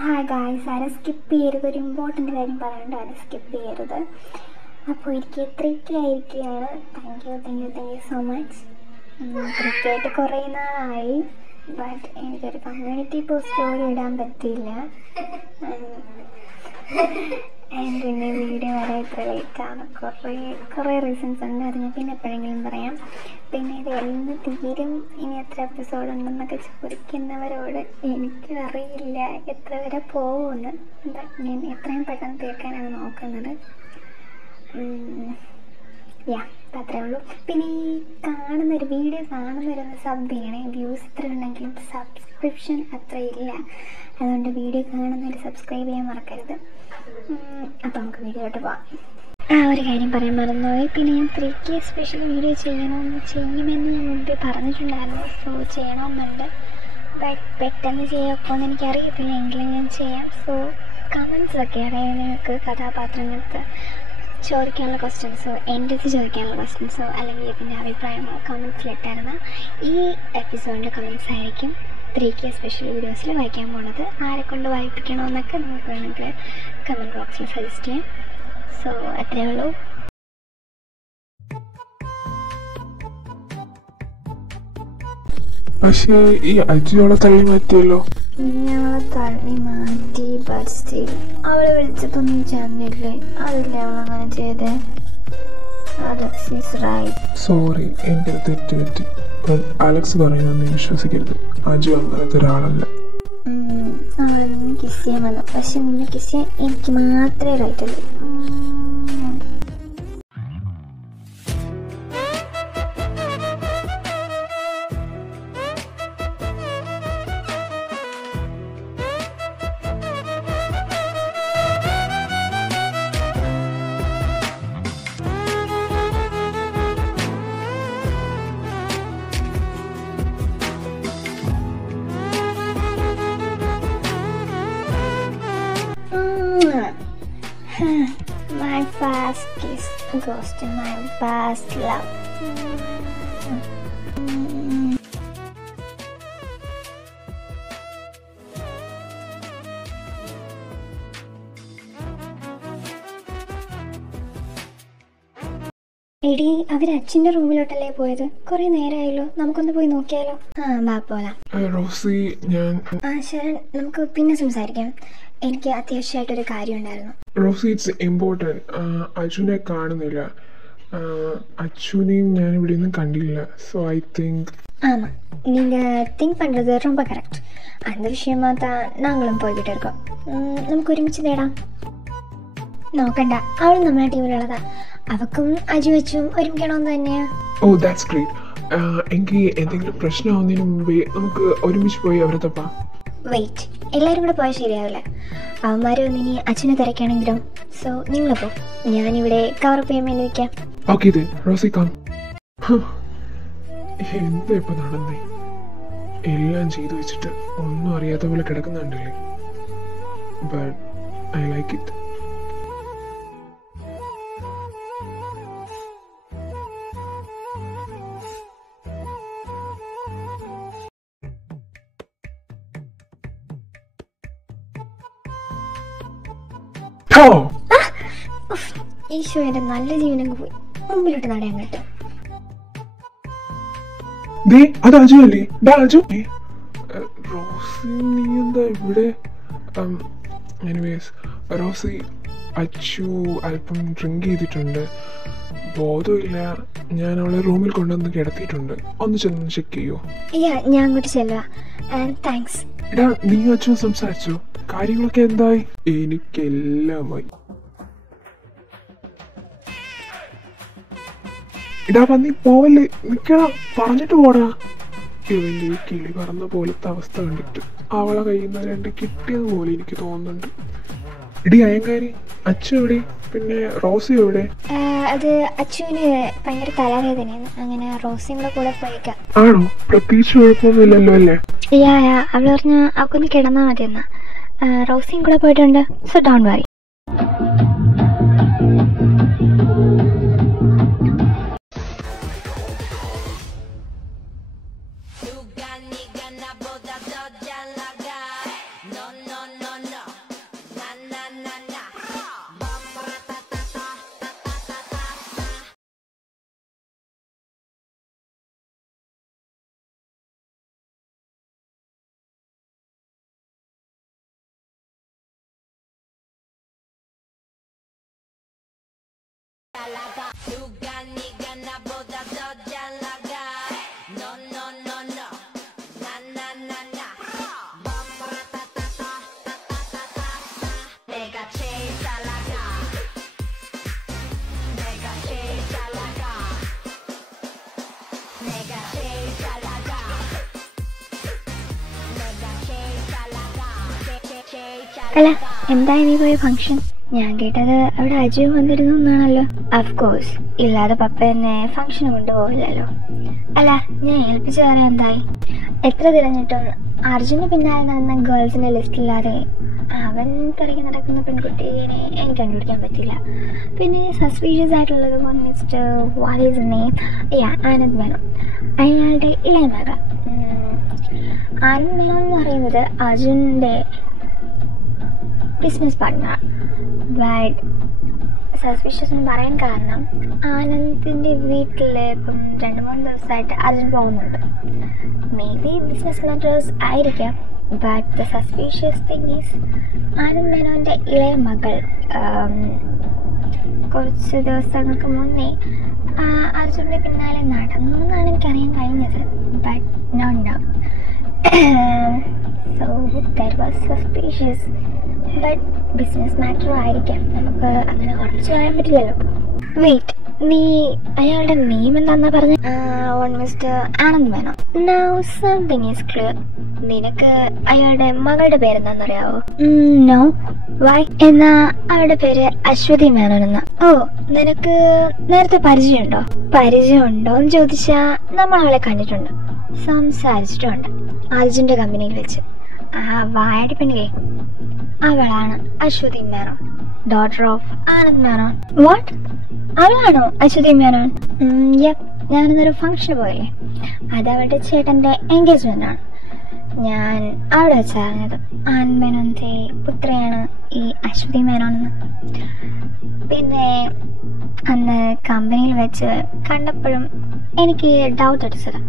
Hi guys, ആരും skip ചെയ്യരുത്. ഒരു ഇമ്പോർട്ടൻ്റ് കാര്യം പറയാനുണ്ട്, ആരും സ്കിപ്പ് ചെയ്യരുത്. അപ്പോൾ എനിക്ക് ഇത്രയൊക്കെ ആയിരിക്കുകയാണ്. Thank you so much. ഇത്രയൊക്കെയായിട്ട് കുറേ നാളായി, ബട്ട് എനിക്കൊരു കമ്മ്യൂണിറ്റി പോസ്റ്റ് പോലും ഇടാൻ പറ്റിയില്ല. പിന്നെ വീഡിയോ വരെ ഇത്ര ലേറ്റാണ്. കുറേ റീസൺസ് ഉണ്ട്, അത് ഞാൻ പിന്നെ എപ്പോഴെങ്കിലും പറയാം. പിന്നെ ഇത് എന്ന് തീരും, ഇനി എത്ര എപ്പിസോഡ് ഉണ്ടെന്നൊക്കെ ചോദിക്കുന്നവരോട് എനിക്കും അറിയില്ല എത്ര വരെ പോകുമെന്ന്. ബട്ട് ഞാൻ എത്രയും പെട്ടെന്ന് തീർക്കാനാണ് നോക്കുന്നത്. അത്രേ ഉള്ളൂ. പിന്നെ ഈ വീഡിയോ കാണുന്നവരൊന്ന് സബ് ചെയ്യണേ. വ്യൂസ് ഇത്ര ഉണ്ടെങ്കിലും സബ്സ്ക്രിപ്ഷൻ അത്ര ഇല്ല. അതുകൊണ്ട് വീഡിയോ കാണുന്നവർ സബ്സ്ക്രൈബ് ചെയ്യാൻ മറക്കരുത്. അപ്പോൾ നമുക്ക് വീഡിയോട്ട് പോകാം. ഒരു കാര്യം പറയാൻ മറന്നുപോയി. പിന്നെ ഞാൻ 3K സ്പെഷ്യൽ വീഡിയോ ചെയ്യുമെന്ന് ഞാൻ മുമ്പേ പറഞ്ഞിട്ടുണ്ടായിരുന്നു. സോ ചെയ്യണമെന്നുണ്ട്. ബട്ട് പെട്ടെന്ന് ചെയ്യാമെന്ന് എനിക്കറിയത്തില്ല, എങ്കിലും ഞാൻ ചെയ്യാം. സോ കമൻസൊക്കെ, അതായത് നിങ്ങൾക്ക് കഥാപാത്രങ്ങൾക്ക് ചോദിക്കാനുള്ള ക്വസ്റ്റ്യൻസോ എൻ്റെ അടുത്ത് ചോദിക്കാനുള്ള ക്വസ്റ്റ്യൻസോ അല്ലെങ്കിൽ ഇതിൻ്റെ അഭിപ്രായമോ കമൻസിലിട്ടായിരുന്നു. ഈ എപ്പിസോഡിൻ്റെ കമൻസ് ആയിരിക്കും 3K സ്പെഷ്യൽ വീഡിയോസിൽ വായിക്കാൻ പോണത്. ആരെക്കൊണ്ട് വായിപ്പിക്കണമെന്നൊക്കെ നമുക്ക് വേണമെങ്കിൽ കമൻറ്റ് ബോക്സിൽ സജസ്റ്റ് ചെയ്യാം. സോ അത്രയേ ഉള്ളൂ. പക്ഷേ ഈ അജിയോളെ തള്ളി മാറ്റിയല്ലോ. ഞങ്ങളെ തള്ളി മാറ്റി, ബട്ട് സ്റ്റിൽ അവളെ വിളിച്ചപ്പോൾ നീ ചെന്നില്ലേ? അതല്ലേ അവളങ്ങനെ ചെയ്തേ? സോറി, എൻ്റെ തെറ്റ് പറ്റി. അലക്സ് പറയുന്നത് വിശ്വസിക്കരുത്. അജു അങ്ങനത്തെ ഒരാളല്ല. അവളെ നിന്നെ കിസ് ചെയ്യാൻ വന്നു, പക്ഷെ നിന്നെ കിസ് ചെയ്യാൻ എനിക്ക് മാത്രമേ റൈറ്റുള്ളൂ. My first kiss goes to my past love. എടി, അവർ അച്ഛൻ്റെ റൂമിലോട്ടല്ലേ പോയത്? കുറേ നേരമായല്ലോ, നമുക്കൊന്ന് പോയി നോക്കിയാലോ? വാ പോലാം. റോസി, ശരൺ, നമുക്ക് പിന്നെ സംസാരിക്കാം. എനിക്ക് അത്യാവശ്യമായിട്ടൊരു കാര്യം ഉണ്ടായിരുന്നു. Rossi, it's important. അജുനെ കാണുന്നില്ല. അച്ഛനെയും ഞാൻ ഇവിടെ ഒന്നും കണ്ടില്ല. സോ ഐ തിങ്ക് நீங்கள் திங்க் பண்ணுறது ரொம்ப கரெக்ட். அந்த விஷயமா தான் நாங்களும் போய்கிட்டு இருக்கோம். നമുക്ക് ഒരുമിച്ച് നേടാം. നോക്കണ്ട, അവളും നമ്മളെ ടീമിലുള്ളതാ. അവക്കും അജുവച്ചും ഒരുമിക്കണമെന്ന് തന്നെയാ. ഓ, ദാറ്റ്സ് ഗ്രേറ്റ്. എങ്കിൽ എന്തെങ്കിലും പ്രശ്നമാവുന്നതിന് മുമ്പേ നമുക്ക് ഒരുമിച്ച് പോയി അവരെ തപ്പാം. വെയിറ്റ്, എല്ലാവരും കൂടെ പോയാൽ ശരിയാവില്ല. അവന്മാർ ഒന്നിനി അച്ഛനെ തിരക്കാണെങ്കിലും. സോ നിങ്ങൾ പോ, ഞാനിവിടെ കവറപ്പ് ചെയ്യാൻ വേണ്ടി നിൽക്കാം. Okay then, Rosie come. എന്താ ഇപ്പം നടന്നേ? എല്ലാം ചെയ്തു വെച്ചിട്ട് ഒന്നും അറിയാത്ത പോലെ കിടക്കുന്നുണ്ടല്ലേ. But I like it. Eesho, എൻ്റെ നല്ല ജീവനങ്ങ് പോയി. മുമ്പിലോട്ട് നടയാൻ കേട്ടോ. അത് അജു അല്ലേ? അജു, റോസി നീ എന്താ ഇവിടെ? എനിവേസ് റോസി, അച്ചു അല്പം ഡ്രിങ്ക് ചെയ്തിട്ടുണ്ട്, ബോധമില്ല. ഞാൻ അവളെ റൂമിൽ കൊണ്ടുവന്ന് കിടത്തിയിട്ടുണ്ട്. ഒന്ന് ചെന്ന് ചെക്ക് ചെയ്യോ? ഞാൻ അങ്ങോട്ട് ചെല്ലുക. താങ്ക്സ്. എടാ, നീ അച്ചു സംസാരിച്ചോ? കാര്യങ്ങളൊക്കെ എന്തായി? എനിക്കെല്ലാമായി. ഇടാ, പന്നി പോവല്ലേ, നിക്കടാ, പറഞ്ഞിട്ട് പോടാ. ഇവന്റെ ഈ കിളി പറന്ന പോലത്തെ അവസ്ഥ കണ്ടിട്ട് അവളെ കയ്യിൽ നിന്ന് 2 കിട്ടിയത് പോലെ എനിക്ക് തോന്നുന്നുണ്ട്. ഇടി അയങ്കാരി, അച്ചു എവിടെ? പിന്നെ റോസി എവിടെ? അത് അച്ചുവിന് ഭയങ്കര തലവേദനയാണ്. അങ്ങനെ റോസിയും കൂടെ പോയേക്കാം. ആണോ? പ്രത്യേകിച്ച് കുഴപ്പമൊന്നുമില്ലല്ലോ അല്ലേ? അവൾ പറഞ്ഞ അവക്കൊന്ന് കിടന്നാൽ മതി എന്നാ. റോസിയും കൂടെ പോയിട്ടുണ്ട്. So don't worry. 누가 네가 나보다 더 잘 나가. No no no 누가 네가 나보다 더 잘 나가 No no no no 나나나나 내가 제일 잘 나가 내가 제일 잘 나가 내가 제일 잘 나가 내가 제일 잘 나가 제일 잘 അല്ല എന്തായി നീ പോയ ഫംഗ്ഷൻ? ഞാൻ കേട്ടത് അവിടെ അജു വന്നിരുന്നു എന്നാണല്ലോ. അഫ്കോഴ്സ് ഇല്ലാതെ പപ്പ എന്നെ ഫംഗ്ഷന് കൊണ്ടുപോകില്ലല്ലോ. അല്ല ഞാൻ ഏൽപ്പിച്ച കാര്യം എന്തായി? എത്ര തിരഞ്ഞിട്ടും അർജുന് പിന്നാലെ നടന്ന ഗേൾസിന്റെ ലിസ്റ്റില്ലാതെ അവൻ പിറകെ നടക്കുന്ന പെൺകുട്ടിയെ എനിക്ക് കണ്ടുപിടിക്കാൻ പറ്റില്ല. പിന്നെ സസ്പീഷ്യസ് ആയിട്ടുള്ളത് mister what is name? Anand Menon, അയാളുടെ ഇളയ മകൾ. ആനന്ദ് മേനോൻ എന്ന് പറയുന്നത് അർജുൻ്റെ ബിസിനസ് പാർട്ട്ണർ. ബട്ട് സസ്പീഷ്യസ് എന്ന് പറയാൻ കാരണം ആനന്ദിൻ്റെ വീട്ടിൽ ഇപ്പം 2-3 ദിവസമായിട്ട് അർജുൻ പോകുന്നുണ്ട്. മേ ബി ബിസിനസ് മാറ്റേഴ്സ് ആയിരിക്കാം. But the suspicious thing is Anand മേനോൻ്റെ ഇളയ മകൾ കുറച്ച് ദിവസങ്ങൾക്ക് മുന്നേ അർജുൻ്റെ പിന്നാലെ നടന്നു എന്നാണ് എനിക്കറിയാൻ കഴിഞ്ഞത്. But no so that was suspicious. But business matter ആയിരിക്കാം, നമുക്ക് അങ്ങനെ ഉറപ്പിച്ച് പറയാൻ പറ്റില്ലല്ലോ. വെയിറ്റ്, നീ അയാളുടെ നെയിം എന്താന്നാ പറഞ്ഞ? Mister Anand Menon. Now something is clear. നിനക്ക് അയാളുടെ മകളുടെ പേരെന്താണെന്നറിയാവോ? നോ. വൈ? എന്നാ അവളുടെ പേര് അശ്വതി മേനോൻ എന്നാ. ഓ, നിനക്ക് നേരത്തെ പരിചയമുണ്ടോ? പരിചയമുണ്ടോന്ന് ചോദിച്ചാ നമ്മൾ അവളെ കണ്ടിട്ടുണ്ട്, സംസാരിച്ചിട്ടുണ്ട് അർജുൻ്റെ കമ്പനിയിൽ വെച്ച്. വായടി പെണ്ണില്ലേ, അവളാണ് Ashwathi Menon, daughter of Anand Menon. What? അവളാണോ അശ്വതി മേനോൻ? ഞാനിന്നൊരു ഫംഗ്ഷന് പോയില്ലേ, അത് അവളുടെ ചേട്ടൻ്റെ എൻഗേജ്മെൻ്റ് ആണ്. ഞാൻ അവിടെ വെച്ചറിഞ്ഞത് ആനന്ദ് മേനോൻ്റെ പുത്രിയാണ് ഈ അശ്വതി മേനോൻ എന്ന്. പിന്നെ അന്ന് കമ്പനിയിൽ വെച്ച് കണ്ടപ്പോഴും എനിക്ക് ഡൗട്ട് അടിച്ചത്.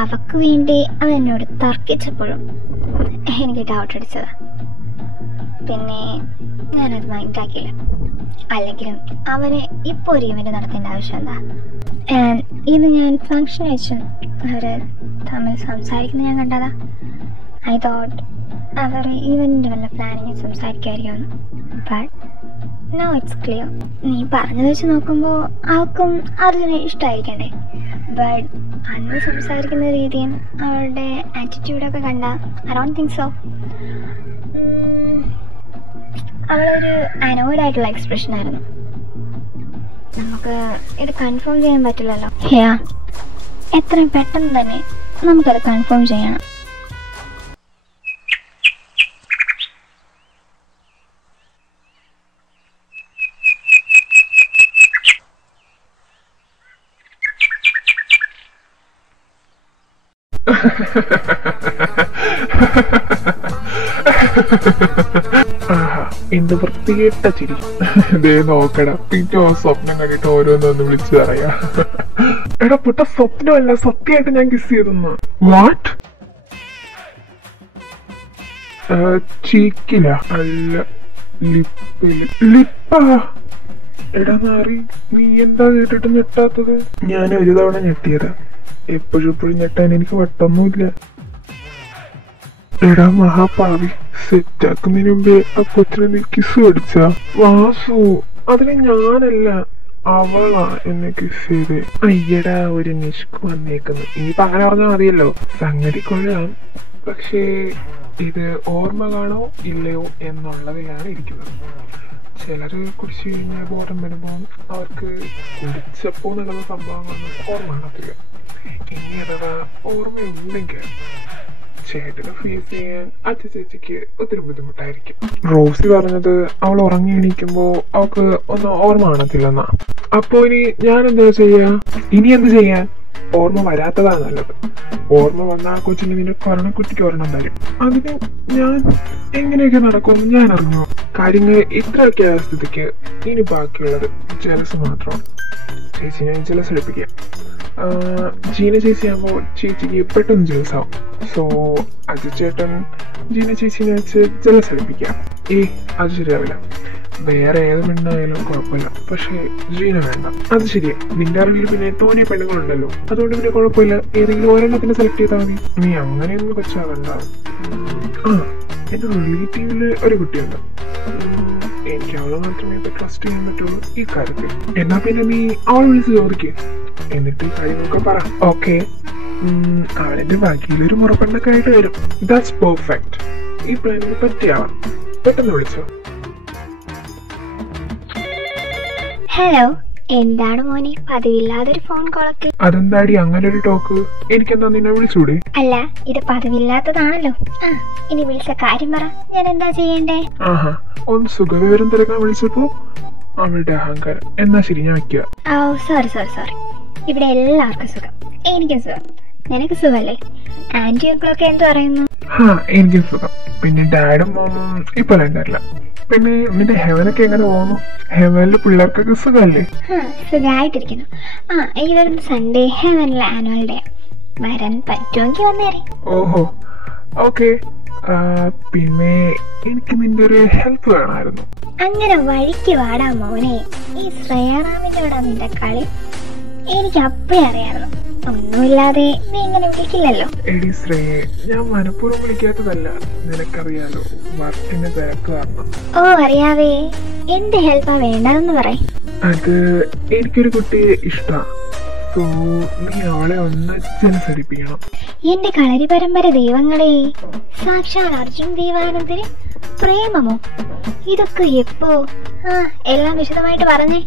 അവക്ക് വേണ്ടി അവൻ എന്നോട് തർക്കിച്ചപ്പോഴും എനിക്ക് ഡൗട്ട് അടിച്ചത്. പിന്നെ ഞാനത് മൈൻഡാക്കിയില്ല. അല്ലെങ്കിലും അവന് ഇപ്പോൾ ഒരു ഇവൻ്റ് നടത്തേണ്ട ആവശ്യം എന്താ? ഇത് ഞാൻ ഫംഗ്ഷൻ വെച്ചു അവർ തമ്മിൽ സംസാരിക്കുന്നത് ഞാൻ കണ്ടതാ. ഐ തോട്ട് അവർ ഇവൻ്റിൻ്റെ വല്ല പ്ലാനിങ് സംസാരിക്കുമായിരിക്കുമെന്ന്. But no it's clear. നീ പറഞ്ഞത് വെച്ച് നോക്കുമ്പോൾ അവൾക്കും അർജുനെ ഇഷ്ടമായിരിക്കണ്ടേ? ബട്ട് അന്ന് സംസാരിക്കുന്ന രീതിയും അവളുടെ ആറ്റിറ്റ്യൂഡൊക്കെ കണ്ട ഐ ഡോണ്ട് തിങ്ക് സോ. അവളൊരു അനോയ്ഡ് ആയിട്ടുള്ള എക്സ്പ്രഷൻ ആയിരുന്നു. നമുക്ക് ഇത് കൺഫേം ചെയ്യാൻ പറ്റില്ലല്ലോ. എത്രയും പെട്ടെന്ന് തന്നെ നമുക്കത് കൺഫേം ചെയ്യണം. എന്ത് വൃത്തികെട്ട ചിരി. ഇതേ നോക്കടാ, പിന്നെ സ്വപ്നം കണ്ടിട്ട് ഓരോന്നൊന്ന് വിളിച്ചു പറയാ. എടാ പുട്ട, സ്വപ്നമല്ല, സത്യമായിട്ട് ഞാൻ കിസ് ചെയ്തെന്ന്. വാട്ട്? ചീക്കില അല്ല, ലിപ്പില്. ലിപ്പാ? എടാ നാറി, നീ എന്താ കേട്ടിട്ട് ഞെട്ടാത്തത്? ഞാൻ ഒരു തവണ ഞെട്ടിയതാ, എപ്പോഴും ഞെട്ടാൻ എനിക്ക് വട്ടൊന്നുമില്ല. എടാ മഹാപാവി, സെറ്റാക്കുന്നതിന് മുമ്പേ ആ കൊച്ചിനെ നീ കിസ് അടിച്ച? വാസു, അതിന് ഞാനല്ല, അവളാ എന്നെ കിസ് ചെയ്തേ. അയ്യടാ, ഒരു നിഷ്കു വന്നേക്കുന്നു. ഇനിയിപ്പോ അങ്ങനെ പറഞ്ഞാൽ മതിയല്ലോ. സംഗതി കൊള്ളാം, പക്ഷേ ഇത് ഓർമ്മ കാണോ ഇല്ലയോ എന്നുള്ളതിലാണ് ഇരിക്കുന്നത്. ചിലര് കുടിച്ചു കഴിഞ്ഞാൽ ബോധം വരുമ്പോൾ അവർക്ക് കുടിച്ചപ്പോ നടന്ന സംഭവങ്ങളൊന്നും ഓർമ്മ കാണത്തില്ല. ഇനി അഥവാ ഓർമ്മയുണ്ടെങ്കിൽ ചേട്ടന് ഫേസ് ചെയ്യാൻ അച്ഛച്ചേച്ചിക്ക് ഒത്തിരി ബുദ്ധിമുട്ടായിരിക്കും. റോസി പറഞ്ഞത് അവൾ ഉറങ്ങി എണീക്കുമ്പോ അവൾക്ക് ഒന്നും ഓർമ്മ കാണത്തില്ലെന്നാ. അപ്പൊ ഇനി ഞാൻ എന്താ ചെയ്യാ? ഇനി എന്ത് ചെയ്യാൻ? ഓർമ്മ വരാത്തതാ നല്ലത്. ഓർമ്മ വന്ന ആ കൊച്ചിന് നിന്റെ കുട്ടിക്ക് ഒരെണ്ണം തരും. അതിന് ഞാൻ എങ്ങനെയൊക്കെ നടക്കും ഞാൻ അറിഞ്ഞു. കാര്യങ്ങൾ ഇത്രയൊക്കെ ആയ സ്ഥിതിക്ക് ഇനി ബാക്കിയുള്ളത് ജലസ് മാത്രമാണ്. ചേച്ചി ഞാൻ ജലസ് എടുപ്പിക്കാം. ജീന ചേച്ചി ആകുമ്പോൾ ചേച്ചിക്ക് പെട്ടെന്ന് ജലസ് ആവും. സോ അജു ചേട്ടൻ ജീന ചേച്ചിനെ വെച്ച് ജലസ് എടുപ്പിക്കാം. അത് ശരിയാവില്ല. വേറെ ഏത് പെണ്ണായാലും കുഴപ്പമില്ല, പക്ഷേ ജീന വേണ്ട. അത് ശരിയാ. നിന്റെ അറിവിൽ പിന്നെ തോന്നിയ പെണ്ണുങ്ങളുണ്ടല്ലോ, അതുകൊണ്ട് പിന്നെ കുഴപ്പമില്ല. ഏതെങ്കിലും ഒരെണ്ണത്തിന് സെലക്ട് ചെയ്താൽ മതി. നീ അങ്ങനെയൊന്നും വെച്ചാകണ്ട. എന്റെ റിലേറ്റീവില് ഒരു കുട്ടിയുണ്ട്. എനിക്ക് അവളെ മാത്രമേ ഇപ്പൊ ട്രസ്റ്റ് ചെയ്യാൻ പറ്റുള്ളൂ ഈ കാര്യത്തിൽ. എന്നാ പിന്നെ നീ അവൾ വിളിച്ച് ചോദിക്കുക, എന്നിട്ട് ഈ കാര്യങ്ങളൊക്കെ പറ. ഓക്കെ, അവളെന്റെ ബാക്കിയിലൊരു മുറപ്പെണ്ണൊക്കെ ആയിട്ട് വരും. That's perfect. ഈ പ്ലാനിന് പറ്റിയാവാം. പെട്ടെന്ന് വിളിച്ചോ. ഹലോ, എന്താണ് മോനെ പതിവില്ലാതൊരു ഫോൺ കോളൊക്കെ? അതെന്താടി അങ്ങനെ ഒരു ടോക്ക്? എനിക്കെന്താ നിന്നെ വിളിച്ചൂടെ? അല്ല, ഇത് പതിവില്ലാത്തതാണല്ലോ. ഇനി വിളിച്ച കാര്യം പറ, ഞാൻ എന്താ ചെയ്യണ്ടേ? ആഹാ, ഒന്ന് സുഖവിവരം തിരക്കാൻ വിളിച്ചപ്പോ അവളുടെ അഹങ്കാരം. എന്നാ ശരി, ഞാൻ വെക്കുക. സോറി. ഇവിടെ എല്ലാവർക്കും സുഖം, എനിക്കും സുഖം. നിനക്ക് സുഖല്ലേ? ആന്റി അങ്കിളൊക്കെ എന്ത് പറയുന്നു? എനിക്കും സുഖം. പിന്നെ ഡാഡും മോമും ഇപ്പൊ രണ്ടല്ല. പിന്നെ നിന്റെ ഹെവനൊക്കെ എങ്ങനെ പോകുന്നു? ഹെവനിലെ പിള്ളേർക്കൊക്കെ സുഖമല്ലേ? സുഖമായിട്ടിരിക്കുന്നു. ഈ വരുന്ന സൺഡേ ഹെവനിലെ ആനുവൽ ഡേ. വരാൻ പറ്റുമെങ്കിൽ വന്നേരെ. ഓഹോ, ഓക്കെ. പിന്നെ എനിക്ക് നിന്റെ ഒരു ഹെൽപ്പ് വേണമായിരുന്നു. അങ്ങനെ വഴിക്ക് വാടാ മോനെ. ഈ ശ്രേയാറാമിന്റെ കൂടെ നിന്റെ കളി എനിക്ക് അപ്പഴേ അറിയായിരുന്നു. ഒന്നുമില്ലാതെ നീ ഇങ്ങനെ വിളിക്കില്ലല്ലോ. എടി ശ്രേയെ, ഞാൻ മനഃപൂർവ്വം വിളിക്കാത്തതല്ല. നിനക്കറിയാലോ, വർക്കിന് തിരക്ക് കാരണം. അറിയാവേ. എന്ത് ഹെൽപ്പാ വേണ്ടതെന്ന് പറയും. അത് എനിക്കൊരു കുട്ടിയെ ഇഷ്ടമാണ്. സോ നീ അവളെ ഒന്ന് ജനസരിപ്പിക്കണം. എന്റെ കളരി പരമ്പര ദൈവങ്ങളെ, സാക്ഷാൽ അർജുൻ ദേവാനന്ദന് പ്രേമമോ? ഇതൊക്കെ എപ്പോ? എല്ലാം വിശദമായിട്ട് പറഞ്ഞേ.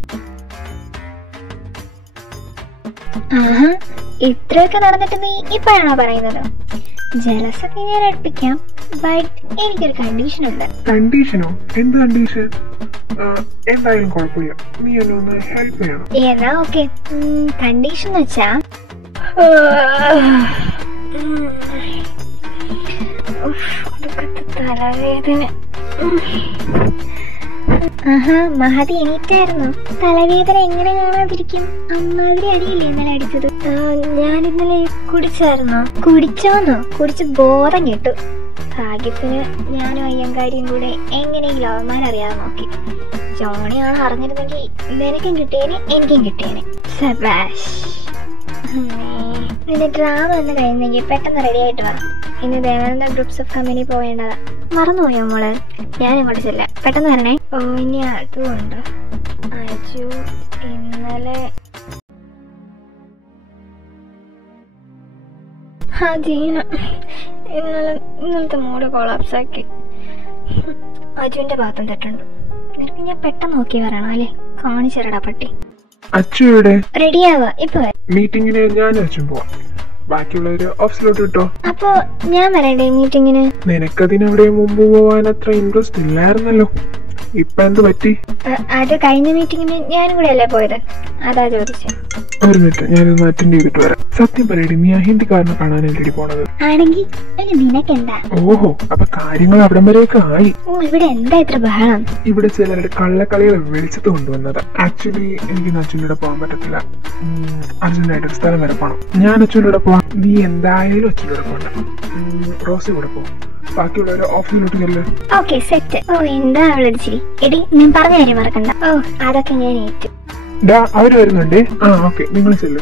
ഇത്രയൊക്കെ നടന്നിട്ട് നീ ഇപ്പോഴാണോ പറയുന്നത്? ജലസൊക്കെ ഞാൻ അടുപ്പിക്കാം, ബട്ട് എനിക്കൊരു കണ്ടീഷൻ ഉണ്ട്. കണ്ടീഷനോ? എന്ത് കണ്ടീഷൻ? എന്തായാലും കുഴപ്പമില്ല, നീ എന്നെ ഒന്ന് ഹെൽപ്പ് ചെയ്യണം. എന്നാ ഓക്കെ. കണ്ടീഷൻ എന്ന് വെച്ചാ തലവേദന. മഹതി എണീറ്റായിരുന്നു. തലവേദന എങ്ങനെ കാണാതിരിക്കും? അമ്മാതിരി അടിയില്ലേ ഇന്നലെ അടിച്ചത്? ഞാൻ ഇന്നലെ കുടിച്ചായിരുന്നു. കുടിച്ചോന്നോ? കുടിച്ച് ബോധം കിട്ടു. ഭാഗ്യത്തിന് ഞാനും അയ്യങ്കാരിയും കൂടെ എങ്ങനെയെങ്കിലും അവന്മാരറിയാതെ നോക്കി. ജോണിയാണ് അറിഞ്ഞിരുന്നെങ്കിൽ നിനക്കും കിട്ടിയേനെ, എനിക്കും കിട്ടിയേനെ. സബാഷ്. നിന്റെ ഡ്രാമ ഒന്ന് കഴിഞ്ഞെങ്കിൽ പെട്ടെന്ന് റെഡി ആയിട്ട് വാ. ഇന്ന് ദേവാനന്ദ ഗ്രൂപ്പ്സ് ഓഫ് കമ്പനി പോവേണ്ടതാ. മറന്നുപോയോ മോള്? ഞാൻ ഇങ്ങോട്ട് ചെല്ലാം, പെട്ടെന്ന് വരണേ. ഇനി അതുകൊണ്ട് അജു ഇന്നലെ ഇന്നലത്തെ മൂഡ് കൊളാപ്സ് ആക്കി. അജുവിന്റെ ഭാഗത്തും തെറ്റുണ്ട്. നിനക്ക് ഞാൻ പെട്ടെന്ന് നോക്കി വരണം അല്ലേ? കാണിച്ചെരടാ പട്ടി. അച്ചുവിടെ റെഡിയാവാ ഇപ്പൊ. മീറ്റിംഗിന് ഞാൻ അച്ഛൻ പോവാം. ബാക്കിയുള്ളവര് ഓഫീസിലോട്ട് കിട്ടോ? അപ്പൊ ഞാൻ വരണ്ടേ മീറ്റിങ്ങിന്? നിനക്കതിനെവിടെ മുമ്പ് പോവാൻ അത്ര ഇൻട്രസ്റ്റ് ഇല്ലായിരുന്നല്ലോ, ഇപ്പൊ എന്ത് പറ്റി? അത് കഴിഞ്ഞ മീറ്റിങ്ങിന് ഞാനും കൂടെ അല്ലേ പോയത്, അതാ ചോദിച്ചത്. ഒരു മിനിറ്റ്, ഞാനൊന്ന് അറ്റൻഡ് ചെയ്തിട്ട് വരാം. സത്യം പറയടി, നീ ആ ഹിന്ദിക്കാരനെ കാണാനല്ലേ പോണത്? ആണെങ്കിൽ നിനക്കെന്താ? ഓഹോ, അപ്പൊ കാര്യങ്ങൾ അവിടം വരെയൊക്കെ ആയി. ഇവിടെ എന്താ ഇത്ര ബഹളം? ഇവിടെ ചിലരുടെ കള്ളക്കളികൾ വെളിച്ചത്ത് കൊണ്ടുവന്നത്. ആക്ച്വലി എനിക്ക് അച്ഛൻ്റെ പോകാൻ പറ്റത്തില്ല. അർജന്റായിട്ടൊരു സ്ഥലം വരെ പോകണം. ഞാൻ അച്ഛൻ്റെ പോവാം. നീ എന്തായാലും അച്ഛൻ്റെ പോകണ്ട. റോസി കൂടെ പോകും. ബാക്കിയുള്ളവര് ഓഫീസിലോട്ട് ചെല്ല്. Okay, set. എന്താ വിളിച്ചിരി? എടി, ഞാൻ പറഞ്ഞ കാര്യം മറക്കണ്ട. അതൊക്കെ ഞാൻ ഏറ്റു. അവര് വരുന്നുണ്ടേ. ഓക്കെ, നിങ്ങൾ ചെല്ലും.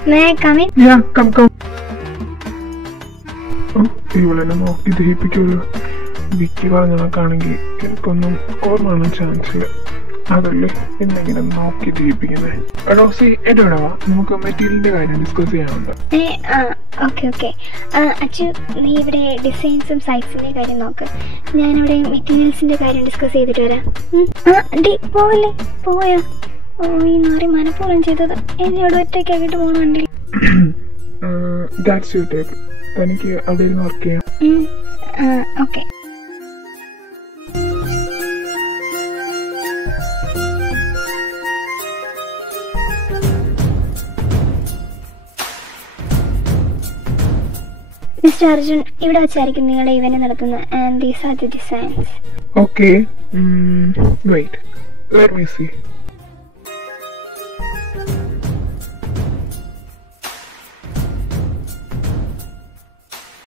ഇവളെന്നെ നോക്കി ദഹിപ്പിക്കുമല്ലോ. വിക്കി പറഞ്ഞ കണക്കാണെങ്കിൽ എനിക്കൊന്നും ഓർമ്മ കാണാൻ ചാൻസ് ഇല്ല. അതല്ലേ എന്തെങ്കിലും നോക്കി ദഹിപ്പിക്കുന്നത്. റോസി, എന്റെ ഇവിടെ വാ, നമുക്ക് മെറ്റീരിയലിന്റെ കാര്യം ഡിസ്കസ് ചെയ്യാനുണ്ട്. ഓക്കെ. അച്ചു, നീ ഇവിടെ ഡിസൈൻസും സൈറ്റ്സിന്റെ കാര്യം നോക്ക്. ഞാനിവിടെ മെറ്റീരിയൽസിന്റെ കാര്യം ഡിസ്കസ് ചെയ്തിട്ട് വരാം. പോവല്ലേ? പോയോ? ഈ നാറി മനഃപൂർവ്വം ചെയ്തത്. എന്നോട് ഒറ്റയ്ക്കാക്കിട്ട് പോണ വണ്ടി. തനിക്ക് അവിടെ വർക്ക് ചെയ്യാം. ഓക്കെ. മിസ്റ്റർ അർജുൻ, ഇവിടെ വെച്ചായിരിക്കും നിങ്ങളുടെ ഇവന്റ് നടത്തുന്നത്. And these are the designs. Okay. Wait. Let me see.